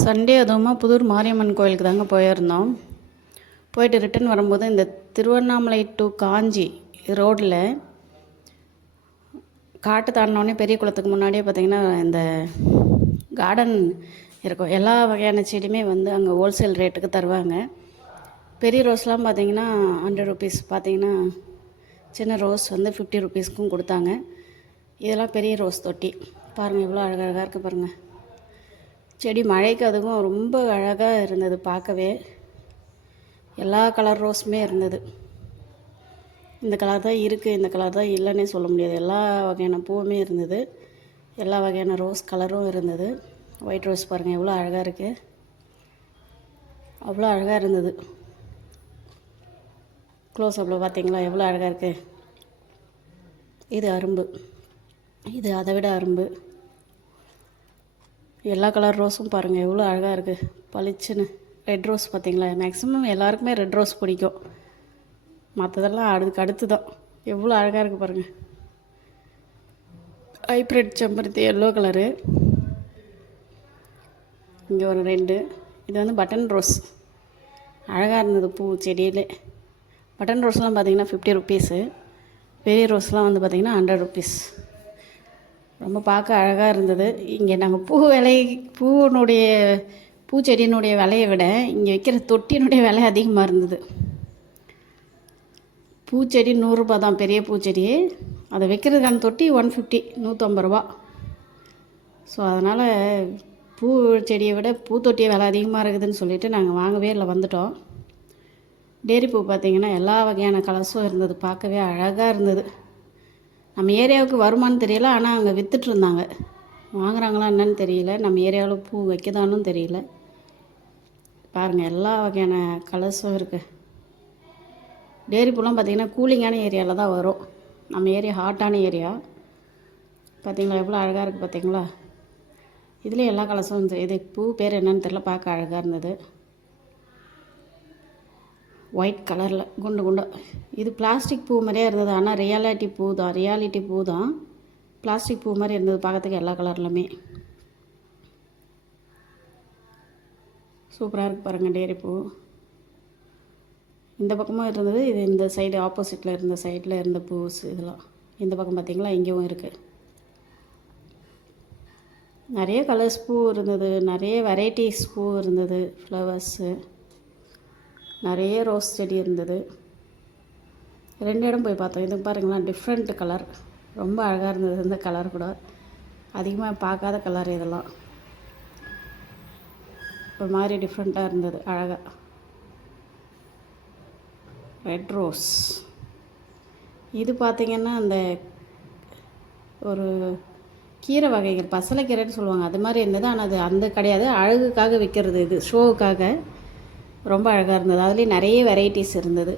Sunday அதுவுமா புதூர் மாரியம்மன் கோயிலுக்கு தாங்க போயிருந்தோம். போயிட்டு ரிட்டன் வரும்போது இந்த திருவண்ணாமலை டு காஞ்சி ரோடில் காட்டு தாண்டினோடனே பெரிய குளத்துக்கு முன்னாடியே பார்த்திங்கன்னா இந்த கார்டன் இருக்கும். எல்லா வகையான செடியுமே வந்து அங்கே ஹோல்சேல் ரேட்டுக்கு தருவாங்க. பெரிய ரோஸ்லாம் பார்த்திங்கன்னா 100 ருபீஸ், பார்த்திங்கன்னா சின்ன ரோஸ் வந்து 50 ருபீஸ்க்கும் கொடுத்தாங்க. இதெல்லாம் பெரிய ரோஸ் தொட்டி பாருங்கள், எவ்வளோ அழகழகாக இருக்குது பாருங்கள். செடி மழைக்கு அதுவும் ரொம்ப அழகாக இருந்தது பார்க்கவே. எல்லா கலர் ரோஸுமே இருந்தது. இந்த கலர் தான் இருக்குது, இந்த கலர் தான் இல்லைன்னே சொல்ல முடியாது. எல்லா வகையான பூவுமே இருந்தது, எல்லா வகையான ரோஸ் கலரும் இருந்தது. ஒயிட் ரோஸ் பாருங்கள் எவ்வளோ அழகாக இருக்குது, அவ்வளோ அழகாக இருந்தது. க்ளோஸ் அப்பில் பார்த்தீங்களா எவ்வளோ அழகாக இருக்குது. இது அரும்பு, இது அதை விட அரும்பு. எல்லா கலர் ரோஸும் பாருங்கள் எவ்வளோ அழகாக இருக்குது, பளிச்சுன்னு. ரெட் ரோஸ் பார்த்திங்களா, மேக்ஸிமம் எல்லாருக்குமே ரெட் ரோஸ் பிடிக்கும். மற்றதெல்லாம் அதுக்கு அடுத்து தான். எவ்வளோ அழகாக இருக்குது பாருங்கள். ஹைப்ரிட் செம்பருத்தி எல்லோ கலரு, இங்கே ஒரு ரெண்டு. இது வந்து பட்டன் ரோஸ், அழகாக இருந்தது பூ செடியிலே. பட்டன் ரோஸ்லாம் பார்த்திங்கன்னா 50 ருபீஸு. பெரிய ரோஸ்லாம் வந்து பார்த்திங்கன்னா 100 ருபீஸ். ரொம்ப பார்க்க அழகாக இருந்தது. இங்கே நாங்கள் பூச்செடியினுடைய விலையை விட இங்கே வைக்கிற தொட்டியினுடைய விலை அதிகமாக இருந்தது. பூச்செடி 100 ரூபா தான், பெரிய பூச்செடி. அதை வைக்கிறதுக்கான தொட்டி 150, 150 ரூபா. ஸோ அதனால் பூச்செடியை விட பூத்தொட்டியை விலை அதிகமாக இருக்குதுன்னு சொல்லிவிட்டு நாங்கள் வாங்கவே இல்லை, வந்துட்டோம். டேரி பூ பார்த்திங்கன்னா எல்லா வகையான கலர்ஸும் இருந்தது, பார்க்கவே அழகாக இருந்தது. நம்ம ஏரியாவுக்கு வருமானு தெரியல, ஆனால் அங்கே விற்றுட்ருந்தாங்க. வாங்குறாங்களா என்னன்னு தெரியல, நம்ம ஏரியாவில் பூ வைக்கதானும் தெரியல. பாருங்கள் எல்லா வகையான கலர்ஸும் இருக்குது. டேரி பூலாம் பார்த்திங்கன்னா கூலிங்கான ஏரியாவில் தான் வரும். நம்ம ஏரியா ஹாட்டான ஏரியா. பார்த்திங்களா எவ்வளோ அழகாக இருக்குது பார்த்திங்களா. இதுலேயும் எல்லா கலர்ஸும் இருந்தது. இது பூ பேர் என்னன்னு தெரியல, பார்க்க அழகாக இருந்தது. ஒயிட் கலரில் குண்டு குண்டாக. இது பிளாஸ்டிக் பூ மாதிரியே இருந்தது, ஆனால் ரியாலிட்டி பூ தான். பிளாஸ்டிக் பூ மாதிரி இருந்தது பார்க்கறதுக்கு எல்லா கலர்லையுமே. சூப்பராக இருக்குது பாருங்கள் டேரி பூ. இந்த பக்கமும் இருந்தது, இது இந்த சைடு ஆப்போசிட்டில் இருந்த சைடில் இருந்த பூஸ் இதெல்லாம். இந்த பக்கம் பார்த்திங்களா இங்கேயும் இருக்குது. நிறைய கலர்ஸ் பூ இருந்தது, நிறைய வெரைட்டிஸ் பூ இருந்தது, ஃப்ளவர்ஸு. நிறைய ரோஸ் செடி இருந்தது. 2 இடம் போய் பார்த்தோம். இது பாருங்களேன், டிஃப்ரெண்ட் கலர், ரொம்ப அழகாக இருந்தது. இந்த கலர் கூட அதிகமாக பார்க்காத கலர். இதெல்லாம் ஒரு மாதிரி டிஃப்ரெண்ட்டாக இருந்தது, அழகாக. Red rose. இது பார்த்திங்கன்னா அந்த ஒரு கீரை வகைகள், பசலைக்கீரைன்னு சொல்லுவாங்க, அது மாதிரி இருந்தது. ஆனால் அது அந்த கிடையாது, அழகுக்காக விற்கிறது, இது ஷோவுக்காக. ரொம்ப அழகாக இருந்தது. அதுலேயும் நிறைய வெரைட்டிஸ் இருந்தது.